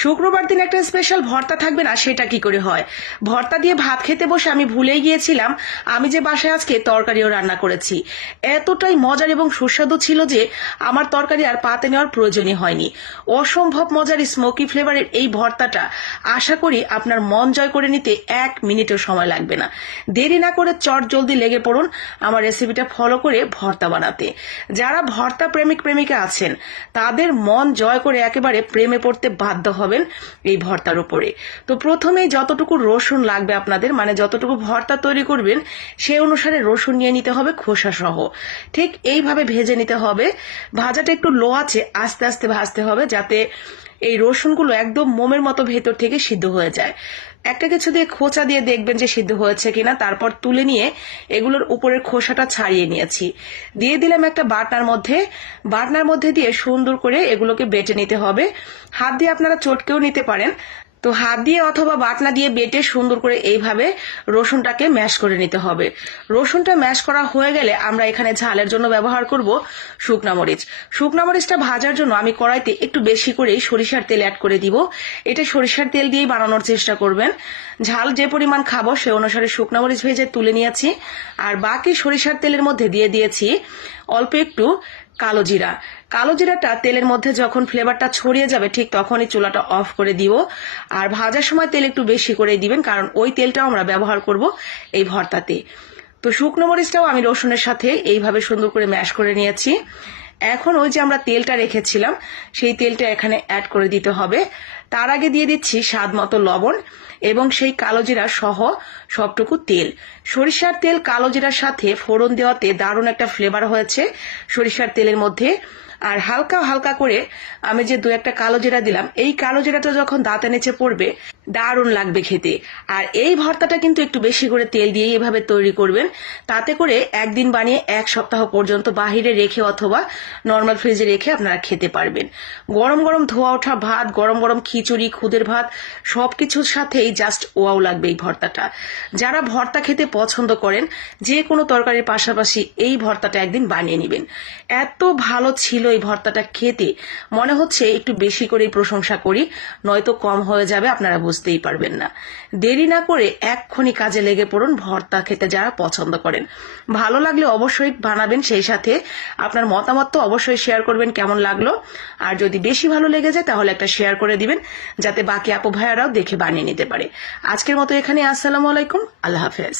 শুক্রবার দিন একটা স্পেশাল ভর্তা থাকবে না, সেটা কি করে হয়? ভর্তা দিয়ে ভাত খেতে বসে আমি ভুলেই গিয়েছিলাম আমি যে বাসায় আজকে তরকারিও রান্না করেছি। এতটাই মজার এবং সুস্বাদু ছিল যে আমার তরকারি আর পাতে নেওয়ার প্রয়োজনই হয়নি। অসম্ভব মজার স্মোকি ফ্লেভারের এই ভর্তাটা আশা করি আপনার মন জয় করে নিতে 1 মিনিটও সময় লাগবে না। দেরি না করে চট জলদি লেগে পড়ুন আমার রেসিপিটা ফলো করে ভর্তা বানাতে। যারা ভর্তা প্রেমিক প্রেমিকা আছেন তাদের মন জয় করে একেবারে প্রেমে পড়তে বাধ্য হবেন এই ভর্তার উপরে। তো প্রথমেই যতটুকু রসুন লাগবে আপনাদের, মানে যতটুকু ভর্তা তৈরি করবেন সেই অনুসারে রসুন নিয়ে নিতে হবে খোসা সহ। ঠিক এইভাবে ভেজে নিতে হবে। ভাজাটা একটু লো আছে, আস্তে আস্তে ভাজতে হবে যাতে এই রসুনগুলো একদম মোমের মতো ভেতর থেকে সিদ্ধ হয়ে যায়। একটা কিছু দিয়ে খোঁচা দিয়ে দেখবেন যে সিদ্ধ হয়েছে কিনা, তারপর তুলে নিয়ে এগুলোর উপরের খোসাটা ছাড়িয়ে নিয়েছি। দিয়ে দিলাম একটা বাটনার মধ্যে দিয়ে সুন্দর করে এগুলোকে বেটে নিতে হবে। হাত দিয়ে আপনারা চটকেও নিতে পারেন। তো হাত দিয়ে অথবা বাটনা দিয়ে বেটে সুন্দর করে এইভাবে রসুনটাকে ম্যাশ করে নিতে হবে। রসুনটা ম্যাশ করা হয়ে গেলে আমরা এখানে ঝালের জন্য ব্যবহার করব শুকনা মরিচ। শুকনা মরিচটা ভাজার জন্য আমি কড়াইতে একটু বেশি করেই সরিষার তেল অ্যাড করে দিব। এটা সরিষার তেল দিয়েই বানানোর চেষ্টা করবেন। ঝাল যে পরিমাণ খাবো সে অনুসারে শুকনা মরিচ ভেজে তুলে নিয়েছি। আর বাকি সরিষার তেলের মধ্যে দিয়ে দিয়েছি অল্প একটু কালো জিরা। কালো জিরাটা তেলের মধ্যে যখন ফ্লেভারটা ছড়িয়ে যাবে ঠিক তখনই চুলাটা অফ করে দিব। আর ভাজার সময় তেল একটু বেশি করে দিবেন, কারণ ওই তেলটাও আমরা ব্যবহার করব এই ভর্তাতে। তো শুকনো মরিচটাও আমি রসুনের সাথে এইভাবে সুন্দর করে ম্যাশ করে নিয়েছি। এখন ওই যে আমরা তেলটা রেখেছিলাম সেই তেলটা এখানে অ্যাড করে দিতে হবে। তার আগে দিয়ে দিচ্ছি স্বাদ মতো লবণ এবং সেই কালো জিরা সহ সবটুকু তেল। সরিষার তেল কালো জিরার সাথে ফোড়ন দেওয়াতে দারুণ একটা ফ্লেভার হয়েছে সরিষার তেলের মধ্যে। আর হালকা হালকা করে আমি যে 2-1টা কালো জিরা দিলাম, এই কালো জিরাটা যখন দাঁতে নিচে পড়বে দারুণ লাগবে খেতে। আর এই ভর্তাটা কিন্তু একটু বেশি করে তেল দিয়ে এভাবে তৈরি করবেন, তাতে করে একদিন বানিয়ে 1 সপ্তাহ পর্যন্ত বাহিরে রেখে অথবা নর্মাল ফ্রিজে রেখে আপনারা খেতে পারবেন। গরম গরম ধোয়া ওঠা ভাত, গরম গরম খিচুড়ি, খুদের ভাত সবকিছুর সাথেই জাস্ট ওয়াও লাগবে এই ভর্তাটা। যারা ভর্তা খেতে পছন্দ করেন যে কোনো তরকারির পাশাপাশি এই ভর্তাটা একদিন বানিয়ে নেবেন। এত ভালো ছিল এই ভর্তাটা খেতে, মনে হচ্ছে একটু বেশি করেই প্রশংসা করি, নয়তো কম হয়ে যাবে, আপনারা বুঝতেই পারবেন না। দেরি না করে এক্ষুনি কাজে লেগে পড়ুন ভর্তা খেতে যারা পছন্দ করেন। ভালো লাগলে অবশ্যই বানাবেন, সেই সাথে আপনার মতামত তো অবশ্যই শেয়ার করবেন কেমন লাগলো। আর যদি বেশি ভালো লেগে যায় তাহলে একটা শেয়ার করে দিবেন যাতে বাকি আপু ভাইয়ারাও দেখে বানিয়ে নিতে পারে। আজকের মতো এখানে, আসসালামু আলাইকুম, আল্লাহ হাফেজ।